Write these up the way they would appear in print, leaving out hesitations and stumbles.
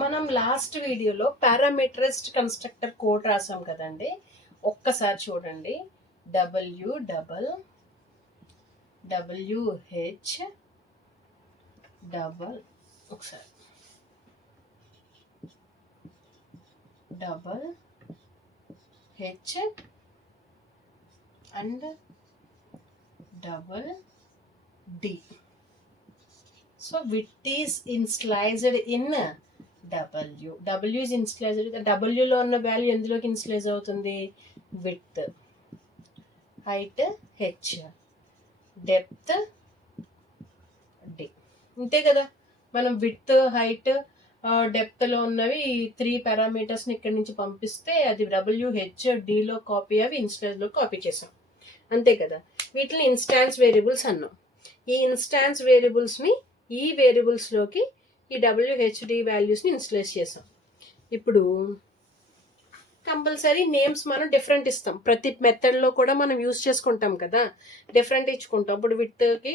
మనం లాస్ట్ వీడియోలో parameterised constructor code రాసాం కదండి. ఒక్కసారి చూడండి. WH డబల్ ఒకసారి double H and double D. So width is initialized in W. W is initialized. W లో ఉన్న వాల్యూ ఎందులోకి ఇనిషియలైజ్ అవుతుంది? Width. Height H, depth D. అంతే కదా. మనం విడ్త్, హైట్, డెప్త్లో ఉన్నవి 3 పారామీటర్స్ని ఇక్కడి నుంచి పంపిస్తే అది WH డిలో కాపీ అవి ఇన్స్టాన్స్లో కాపీ చేసాం. అంతే కదా. వీటిని ఇన్స్టాన్స్ వేరియబుల్స్ అన్నాం. ఈ ఇన్స్టాన్స్ వేరియబుల్స్ని ఈ వేరియబుల్స్లోకి ఈ WHD వాల్యూస్ని ఇన్స్టలైజ్ చేసాం. ఇప్పుడు కంపల్సరీ నేమ్స్ మనం డిఫరెంట్ ఇస్తాం. ప్రతి మెథడ్లో కూడా మనం యూజ్ చేసుకుంటాం కదా, డిఫరెంట్ ఇచ్చుకుంటాం. ఇప్పుడు విడ్త్కి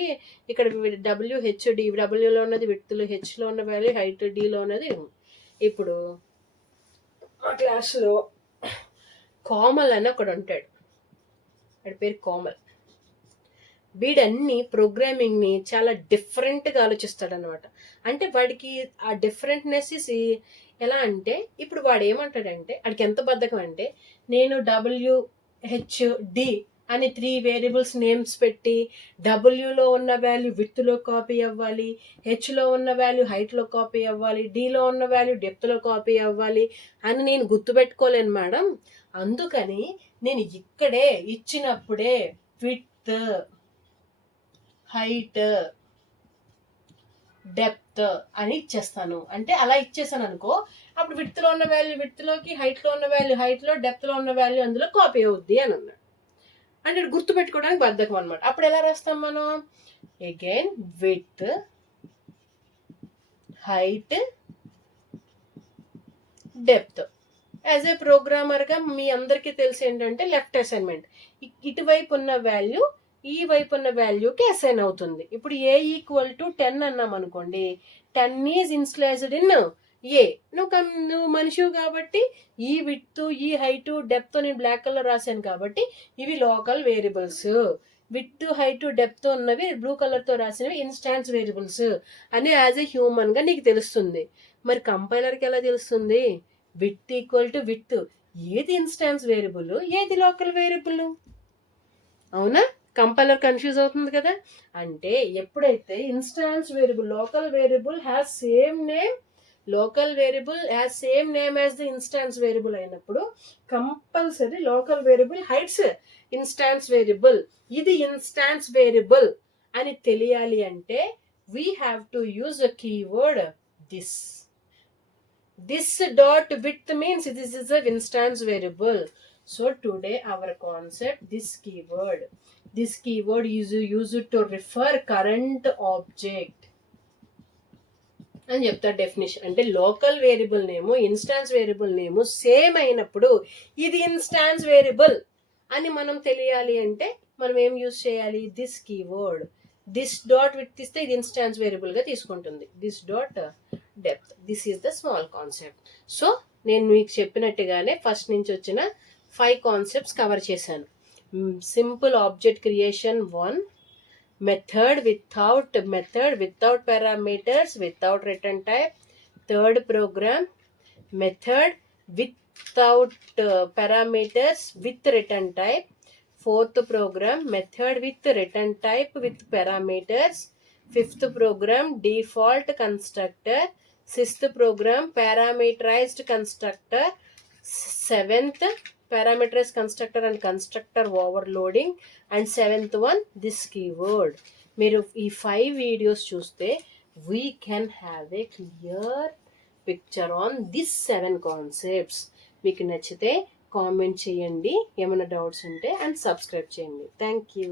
ఇక్కడ WHD, డబ్ల్యూలో ఉన్నది విడ్త్లో, హెచ్లో ఉన్న వాల్యూ, హైట్ డిలో ఉన్నది. ఇప్పుడు మా క్లాస్లో కోమల్ అని ఒకడు ఉంటాడు. వాడి పేరు కోమల్. వీడన్ని ప్రోగ్రామింగ్ని చాలా డిఫరెంట్గా ఆలోచిస్తాడనమాట. అంటే వాడికి ఆ డిఫరెంట్నెస్ ఎలా అంటే, ఇప్పుడు వాడు ఏమంటాడంటే, వాడికి ఎంత బద్ధకం అంటే, నేను WHD అని 3 వేరియబుల్స్ నేమ్స్ పెట్టి డబ్ల్యూలో ఉన్న వాల్యూ విడ్త్లో కాపీ అవ్వాలి, హెచ్లో ఉన్న వాల్యూ హైట్లో కాపీ అవ్వాలి, డిలో ఉన్న వాల్యూ డెప్త్లో కాపీ అవ్వాలి అని నేను గుర్తుపెట్టుకోలేను మేడం. అందుకని నేను ఇక్కడే ఇచ్చినప్పుడే విడ్త్, హైట్, డెప్త్ అని ఇచ్చేస్తాను. అంటే అలా ఇచ్చేసాను అనుకో, అప్పుడు విడ్త్లో ఉన్న వాల్యూ విడ్త్లోకి, హైట్లో ఉన్న వాల్యూ హైట్లో, డెప్త్లో ఉన్న వాల్యూ అందులో కాపీ అవుద్ది అని అన్నాడు. అంటే గుర్తుపెట్టుకోవడానికి బద్ధకం అనమాట. అప్పుడు ఎలా రాస్తాం మనం? Again width, height, depth. As a ప్రోగ్రామర్గా మీ అందరికీ తెలిసి ఏంటంటే లెఫ్ట్ అసైన్మెంట్, ఇటువైపు ఉన్న వాల్యూ ఈ వైపు ఉన్న వాల్యూకి అసైన్ అవుతుంది. ఇప్పుడు A=10 అన్నాం అనుకోండి, 10 ఈజ్ ఇన్స్టలైజ్డ్ ఇన్ ఏ. నువ్వు మనిషి కాబట్టి ఈ విడ్త్, ఈ హైట్, డెప్త్ నేను బ్లాక్ కలర్ రాశాను కాబట్టి ఇవి local variables. Width, height, depth ఉన్నవి బ్లూ కలర్తో రాసినవి ఇన్స్టాన్స్ వేరియబుల్స్ అని యాజ్ ఏ హ్యూమన్గా నీకు తెలుస్తుంది. మరి కంపైలర్కి ఎలా తెలుస్తుంది? విడ్త్ ఈక్వల్ టు విడ్త్, ఏది ఇన్స్టాన్స్ వేరియబుల్, ఏది లోకల్ వేరియబుల్? అవునా? కంపైలర్ కన్ఫ్యూజ్ అవుతుంది కదా. అంటే ఎప్పుడైతే instance variable, local variable has same name, local variable has same name as the instance variable అయినప్పుడు compulsory local variable hides instance variable. ఇది instance variable అని తెలియాలి అంటే we have to use a keyword this. This dot width means this is an instance variable. So today our concept, this keyword is used to refer current object అని చెప్తా definition. అంటే local variable నేము, instance variable నేము same అయినప్పుడు ఇది instance variable అని మనం తెలియాలి అంటే మనం ఏం యూజ్ చేయాలి? This keyword. This dot width ఇస్తే ఇది ఇన్స్టాన్స్ వేరియబుల్గా తీసుకుంటుంది. This dot depth. This is the small concept. So నేను మీకు చెప్పినట్టుగానే ఫస్ట్ నుంచి వచ్చిన 5 కాన్సెప్ట్స్ కవర్ చేశాను. Simple object creation 1, method without parameters, without return type. Third programme, method without parameters with return type. Fourth program, method with return type with parameters. Fifth program, default constructor. Sixth program, parameterized constructor. Seventh, parameterized constructor and constructor overloading. And seventh one, this keyword. మీరు ఈ 5 videos చూస్తే we can have a clear picture on these 7 concepts. మీకు నచ్చితే comment చేయండి, ఏమైనా doubts ఉంటే, and subscribe చేయండి. Thank you.